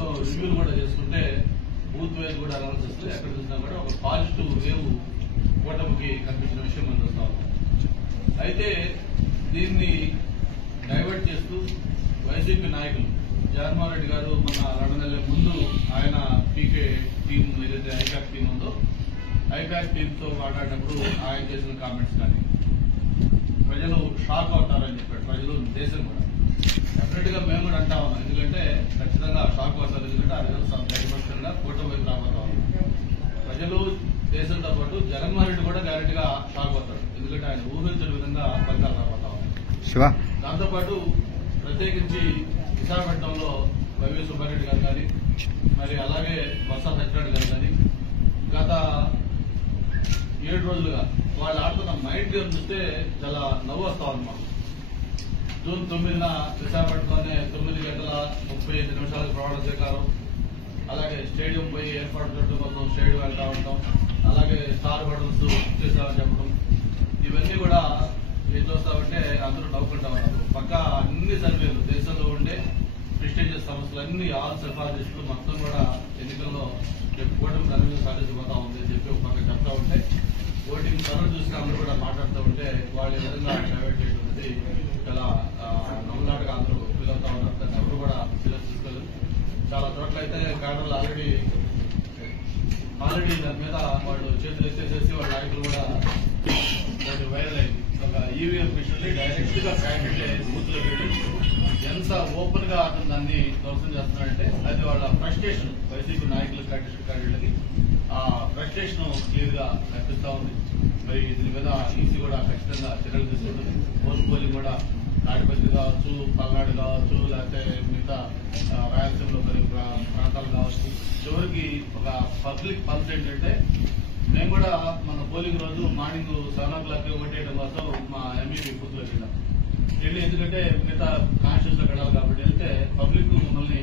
మొత్తం రివ్యూలు కూడా చేసుకుంటే బూత్ వైజ్ కూడా అనాలిసిస్ ఎక్కడ చూసినా కూడా ఒక పాజిటివ్ వేవ్ కూటమికి కనిపించిన విషయం మనం చూస్తాం. అయితే దీన్ని డైవర్ట్ చేస్తూ వైసీపీ నాయకులు జగన్మోహన్ రెడ్డి గారు మన 2 నెలల ముందు ఆయన పీకే టీం ఏదైతే ఐపాక్ టీం ఉందో ఐపాక్ టీమ్ తో మాట్లాడినప్పుడు ఆయన చేసిన కామెంట్స్ కానీ ప్రజలు షాక్ అవుతారని చెప్పాడు. ప్రజలు దేశం కూడా డెఫినెట్ గా మేము కూడా అంటా ఉన్నాం. ఎందుకంటే ఖచ్చితంగా షాక్ అవుతారు. ఎందుకంటే ఆ రోజు డైవర్షన్గా కూటమి వైపు రాబోతా ఉన్నాం. ప్రజలు దేశంతో పాటు జగన్మోహన్ రెడ్డి కూడా గ్యారెంటీగా షాక్ అవుతాడు. ఎందుకంటే ఆయన ఊహించిన విధంగా ఫలితాలు రాబోతా ఉన్నాయి. దాంతోపాటు ప్రత్యేకించి విశాఖపట్నంలో వైవి సుబ్బారెడ్డి గారు కానీ మరి అలాగే బొత్స సత్యనారాయణ గారు కానీ గత 7 రోజులుగా వాళ్ళు ఆడుతున్న మైండ్ గేమ్ చూస్తే చాలా నవ్వు వస్తా ఉంది మాకు. జూన్ 9న విశాఖపట్నంలోనే 9 గంటల 35 నిమిషాలకు ప్రమాణ స్వీకారం, అలాగే స్టేడియం పోయి ఏర్పాటు చేయడం కోసం స్టేడియం వెళ్తా ఉంటాం, అలాగే స్టార్ హోటల్స్ చేస్తామని చెప్పడం, ఇవన్నీ కూడా ఏం చూస్తామంటే అందరూ నవ్వుకుంటా ఉన్నారు. పక్క అన్ని సర్వేలు దేశంలో ఉండే ప్రెస్టీజియస్ సంస్థలు అన్ని ఆల్ సిఫారసులు మొత్తం కూడా ఎన్నికల్లో కూటమి ఘనంగా సాధించబోతా ఉంది అని చెప్పి ఒక పక్క చెప్తా ఉంటే ఓటింగ్ సర్వే చూసిన అందరూ కూడా మాట్లాడుతూ ఉంటే వాళ్ళు ఈ విధంగా డైవర్ట్ చేయడం అనేది చాలా నవ్వులాటగా అందరూ ఫీల్ అవుతా ఉన్నారు. దాన్ని ఎవరు కూడా సీరియస్ తీసుకోలేదు. చాలా చోట్ల అయితే క్యాడర్లు ఆల్రెడీ దాని మీద వాళ్ళు చేతులు ఎత్తేసేసి వాళ్ళ నాయకులు కూడా వైరల్ అయింది. ఒక ఈవీఎం మిషన్ డైరెక్ట్ గా క్యాండిడేట్ బూత్ లో వెళ్ళి ఎంత ఓపెన్ గా అతను దాన్ని ధ్వంసం చేస్తున్నాడంటే అది వాళ్ళ ఫ్రస్ట్రేషన్, వైసీపీ నాయకులు క్యాండిడేట్లకి ఆ ఫ్రస్ట్రేషన్ క్లియర్ గా కనిపిస్తా ఉంది. మరి దీని మీద ఈసీ కూడా ఖచ్చితంగా చర్యలు తీసుకుంటుంది. పోలింగ్ కూడా తాడిపత్రి కావచ్చు, పల్నాడు కావచ్చు, లేకపోతే మిగతా రాయలసీమలో కొన్ని ప్రాంతాలు కావచ్చు. చివరికి ఒక పబ్లిక్ పల్స్ ఏంటంటే మేము కూడా మన పోలింగ్ రోజు మార్నింగ్ 7 o'clock ఓటేయడం కోసం మా ఎంఈపీ బూత్ లో వెళ్ళి ఎందుకంటే మిగతా కాన్స్టిట్యూన్స్ లో వెళ్ళాలి కాబట్టి వెళ్తే పబ్లిక్ మమ్మల్ని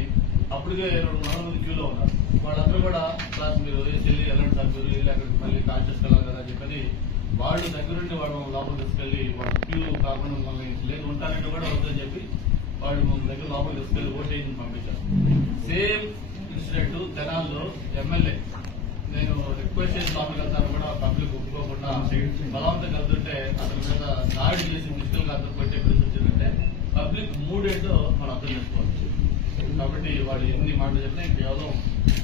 అప్పటికే 200 మంది క్యూలో ఉన్నారు. వాళ్ళందరూ కూడా క్లాస్ మీరు వెళ్ళి ఎలాంటి సార్ మీరు వెళ్ళి అక్కడికి మళ్ళీ కాన్స్టిట్యూన్స్ వెళ్ళాలి కదా అని చెప్పని వాళ్ళు దగ్గరుండి వాళ్ళు లోపల తీసుకెళ్లి వాళ్ళు క్యూ కాకుండా మమ్మల్ని లేదు ఉంటానంటే కూడా వద్దని చెప్పి వాళ్ళు మమ్మల్ని దగ్గర లోపల తీసుకెళ్లి ఓటేయింగ్ పంపించారు. సేమ్ ఇన్సిడెంట్ తెనాల్లో ఎమ్మెల్యే నేను రిక్వెస్ట్ చేసి లోపలికి వెళ్తాను కూడా పబ్లిక్ ఒప్పుకోకుండా బలవంతం కలుతుంటే అతని మీద దాడి చేసి ఫిజికల్ గా అతను కొట్టే పరిస్థితి వచ్చిందంటే పబ్లిక్ మూడేంటో మనం అర్థం చేసుకోవచ్చు. కాబట్టి వాళ్ళు ఎన్ని మాటలు చెప్పినా కేవలం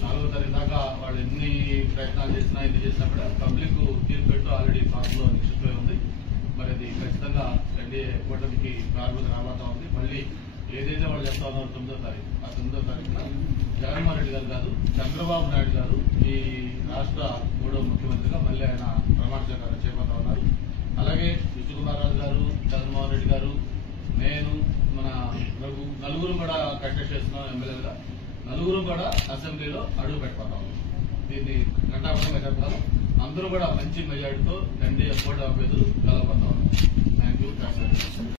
4వ తారీఖు దాకా వాళ్ళు ఎన్ని ప్రయత్నాలు చేసినా ఎన్ని చేసినా కూడా పబ్లిక్ తీర్పు పెట్టు ఆల్రెడీ పార్టీలో నిశ్చితమై ఉంది. మరి అది ఖచ్చితంగా ఎన్డీఏ కూటమికి ప్రారంభం రాబోతా ఉంది. మళ్ళీ ఏదైతే వాళ్ళు చెప్తా ఉన్నారో 9వ తారీఖు ఆ 9వ తారీఖున జగన్మోహన్ రెడ్డి గారు కాదు చంద్రబాబు నాయుడు గారు ఈ రాష్ట్ర 3వ ముఖ్యమంత్రిగా మళ్ళీ ఆయన ప్రమాణ స్వీకారం చేయబోతా ఉన్నారు. అలాగే విష్ణుకుమార్ గారు, జగన్మోహన్ రెడ్డి గారు, నేను మన నలుగురు కూడా కంటెస్ట్ చేస్తున్నాం ఎమ్మెల్యేలుగా. నలుగురు కూడా అసెంబ్లీలో అడుగు పెట్టబోతాం. దీన్ని ఘంటాపథంగా చెప్తాను. అందరూ కూడా మంచి మెజార్టీతో ఎన్డీఏ కూటమి అభ్యర్థులు కలవబోతా ఉన్నారు. Thank you.